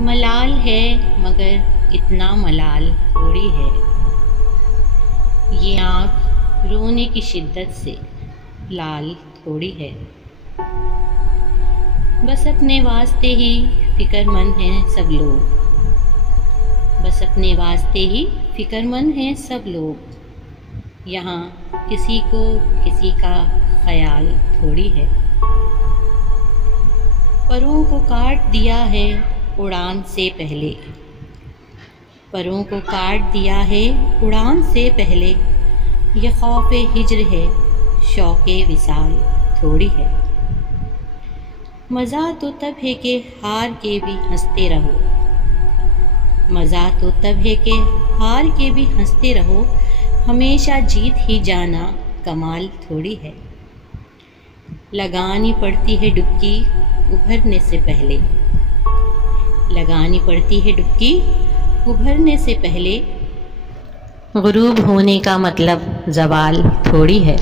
मलाल है मगर इतना मलाल थोड़ी है। ये आँख रोने की शिद्दत से लाल थोड़ी है। बस अपने वास्ते ही फिक्रमंद हैं सब लोग। बस अपने वास्ते ही फिक्रमंद हैं सब लोग। यहाँ किसी को किसी का ख्याल थोड़ी है। परों को काट दिया है उड़ान से पहले। परों को काट दिया है उड़ान से पहले। ये खौफ़े हिज्र है शौक़े विसाल थोड़ी है। मज़ा तो तब है कि हार के भी हंसते रहो। मज़ा तो तब है कि हार के भी हंसते रहो। हमेशा जीत ही जाना कमाल थोड़ी है। लगानी पड़ती है डुबकी उभरने से पहले। लगानी पड़ती है डुबकी उभरने से पहले। गुरूब होने का मतलब ज़वाल थोड़ी है।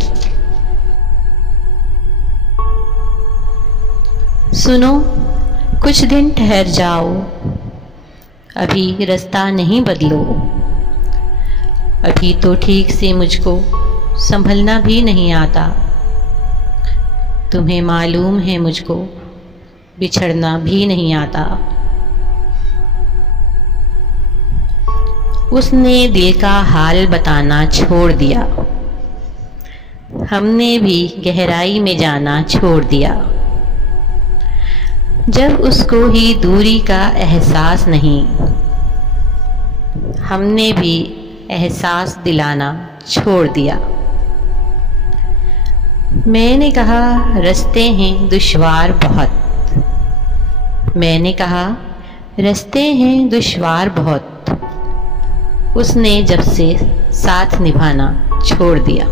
सुनो कुछ दिन ठहर जाओ, अभी रास्ता नहीं बदलो। अभी तो ठीक से मुझको संभलना भी नहीं आता। तुम्हें मालूम है मुझको बिछड़ना भी नहीं आता। उसने दिल का हाल बताना छोड़ दिया। हमने भी गहराई में जाना छोड़ दिया। जब उसको ही दूरी का एहसास नहीं, हमने भी एहसास दिलाना छोड़ दिया। मैंने कहा रास्ते हैं दुश्वार बहुत। मैंने कहा रास्ते हैं दुश्वार बहुत। उसने जब से साथ निभाना छोड़ दिया।